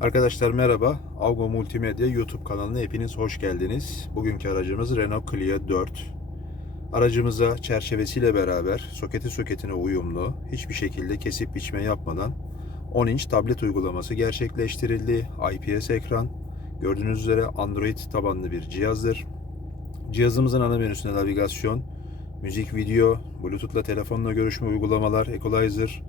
Arkadaşlar merhaba. Avgo Multimedya YouTube kanalına hepiniz hoş geldiniz. Bugünkü aracımız Renault Clio 4. Aracımıza çerçevesiyle beraber soketi soketine uyumlu, hiçbir şekilde kesip biçme yapmadan 10 inç tablet uygulaması gerçekleştirildi. IPS ekran. Gördüğünüz üzere Android tabanlı bir cihazdır. Cihazımızın ana menüsünde navigasyon, müzik, video, Bluetooth'la telefonla görüşme uygulamalar, equalizer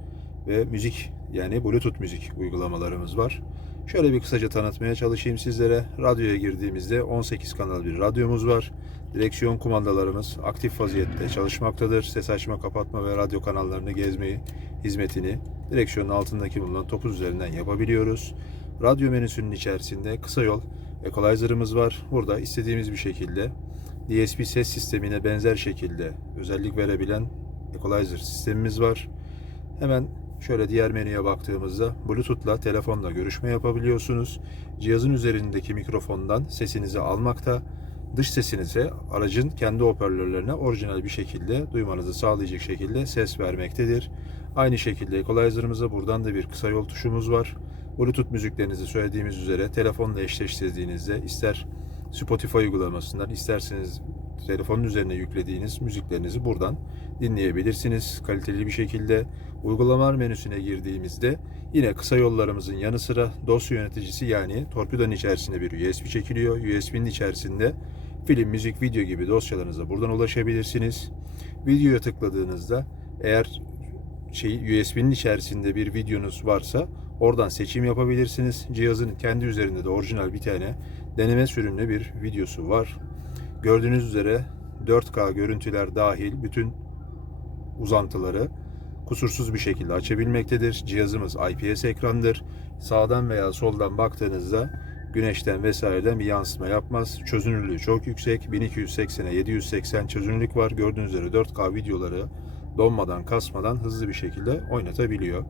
ve müzik yani Bluetooth müzik uygulamalarımız var. Şöyle bir kısaca tanıtmaya çalışayım sizlere. Radyoya girdiğimizde 18 kanal bir radyomuz var. Direksiyon kumandalarımız aktif vaziyette çalışmaktadır. Ses açma, kapatma ve radyo kanallarını gezmeyi hizmetini direksiyonun altındaki bulunan topuz üzerinden yapabiliyoruz. Radyo menüsünün içerisinde kısa yol equalizer'ımız var. Burada istediğimiz bir şekilde DSP ses sistemine benzer şekilde özellik verebilen equalizer sistemimiz var. Hemen şöyle diğer menüye baktığımızda Bluetooth'la telefonla görüşme yapabiliyorsunuz. Cihazın üzerindeki mikrofondan sesinizi almakta, dış sesinize aracın kendi hoparlörlerine orijinal bir şekilde duymanızı sağlayacak şekilde ses vermektedir. Aynı şekilde equalizer'ımıza buradan da bir kısa yol tuşumuz var. Bluetooth müziklerinizi söylediğimiz üzere telefonla eşleştirdiğinizde ister Spotify uygulamasından isterseniz telefonun üzerine yüklediğiniz müziklerinizi buradan dinleyebilirsiniz kaliteli bir şekilde. Uygulamalar menüsüne girdiğimizde yine kısa yollarımızın yanı sıra dosya yöneticisi yani torpidonun içerisinde bir USB çekiliyor. USB'nin içerisinde film, müzik, video gibi dosyalarınıza buradan ulaşabilirsiniz. Videoya tıkladığınızda eğer şey USB'nin içerisinde bir videonuz varsa oradan seçim yapabilirsiniz. Cihazın kendi üzerinde de orijinal bir tane deneme sürümlü bir videosu var. Gördüğünüz üzere 4K görüntüler dahil bütün uzantıları kusursuz bir şekilde açabilmektedir. Cihazımız IPS ekrandır. Sağdan veya soldan baktığınızda güneşten vesaireden bir yansıma yapmaz. Çözünürlüğü çok yüksek. 1280'e 780 çözünürlük var. Gördüğünüz üzere 4K videoları donmadan, kasmadan hızlı bir şekilde oynatabiliyor.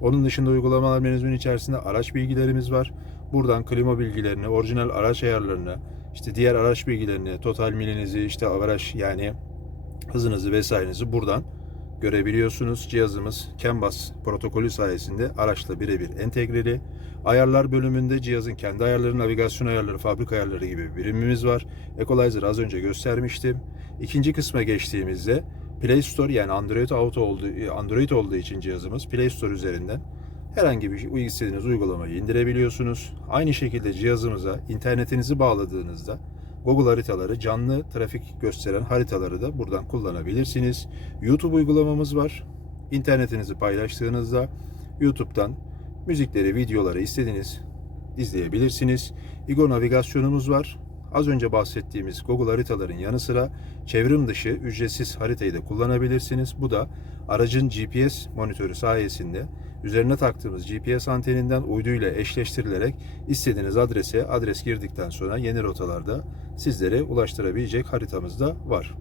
Onun dışında uygulamalar menüsünün içerisinde araç bilgilerimiz var. Buradan klima bilgilerini, orijinal araç ayarlarını, işte diğer araç bilgilerini, total milinizi, işte averaj yani hızınızı vesairenizi buradan görebiliyorsunuz. Cihazımız CAN bus protokolü sayesinde araçla birebir entegreli. Ayarlar bölümünde cihazın kendi ayarları, navigasyon ayarları, fabrika ayarları gibi bir birimimiz var. Equalizer az önce göstermiştim. İkinci kısma geçtiğimizde Play Store yani Android Auto olduğu, Android olduğu için cihazımız Play Store üzerinden herhangi bir istediğiniz uygulamayı indirebiliyorsunuz. Aynı şekilde cihazımıza internetinizi bağladığınızda Google haritaları canlı trafik gösteren haritaları da buradan kullanabilirsiniz. YouTube uygulamamız var. İnternetinizi paylaştığınızda YouTube'dan müzikleri, videoları istediğiniz izleyebilirsiniz. Igo navigasyonumuz var. Az önce bahsettiğimiz Google haritaların yanı sıra çevrim dışı ücretsiz haritayı da kullanabilirsiniz. Bu da aracın GPS monitörü sayesinde üzerine taktığımız GPS anteninden uyduyla eşleştirilerek istediğiniz adrese adres girdikten sonra yeni rotalarda sizlere ulaştırabilecek haritamız da var.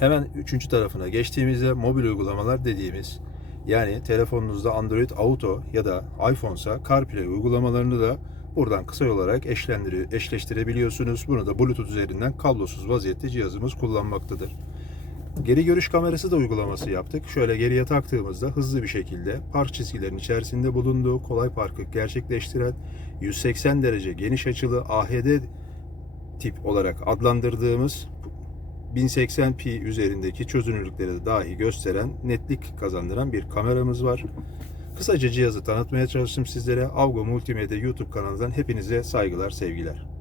Hemen üçüncü tarafına geçtiğimizde mobil uygulamalar dediğimiz yani telefonunuzda Android Auto ya da iPhone'sa CarPlay uygulamalarını da buradan kısa olarak eşlendire, eşleştirebiliyorsunuz. Bunu da Bluetooth üzerinden kablosuz vaziyette cihazımız kullanmaktadır. Geri görüş kamerası da uygulaması yaptık. Şöyle geriye taktığımızda hızlı bir şekilde park çizgilerinin içerisinde bulunduğu kolay parkı gerçekleştiren 180 derece geniş açılı AHD tip olarak adlandırdığımız 1080p üzerindeki çözünürlükleri dahi gösteren netlik kazandıran bir kameramız var. Kısaca cihazı tanıtmaya çalıştım sizlere. Avgo Multimedya YouTube kanalından hepinize saygılar, sevgiler.